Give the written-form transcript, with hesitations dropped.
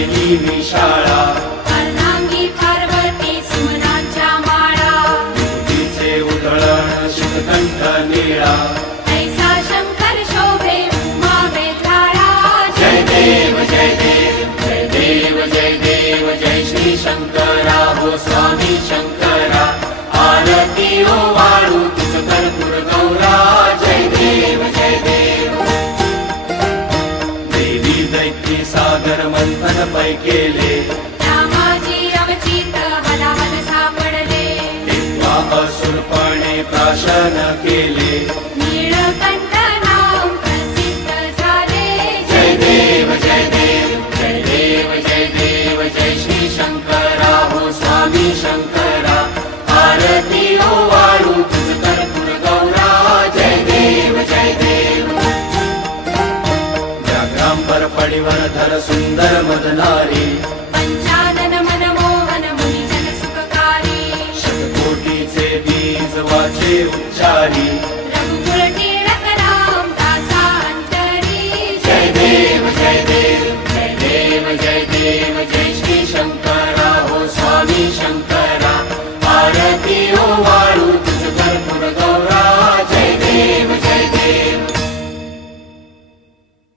केली मी शाळा अर्धांगी पार्वती सुमनांच्या माळा तिचे उधळण शिवकंठ निळा ऐसा शंकर शोभे उमावे थाळा जय देव जय देव जय देव जय देव जय श्री शंकरा हो स्वामी शंकरा आरती ओ वाळू तुझ कर्पूर गौरा जय देव जय देव देवी दैत्य सागर मंथन पै केले रामाजी अवचित हलाहल सापडले तेव्हा असुरपणे प्राशन केले नीळकंठ नाम प्रसिद्ध झाले जय देव जय देव जय देव जय देव जय श्री शंकरा हो स्वामी शंकरा आरती ओ वाळू तुझ कर्पूर गौरा जय देव जय देव व्याघ्रांबर फळीवर धर सुंदर मदनारी पंचानन मनमोहन मुनिजन सुखकारी शतकोटीचे बीज वाचे उच्चारी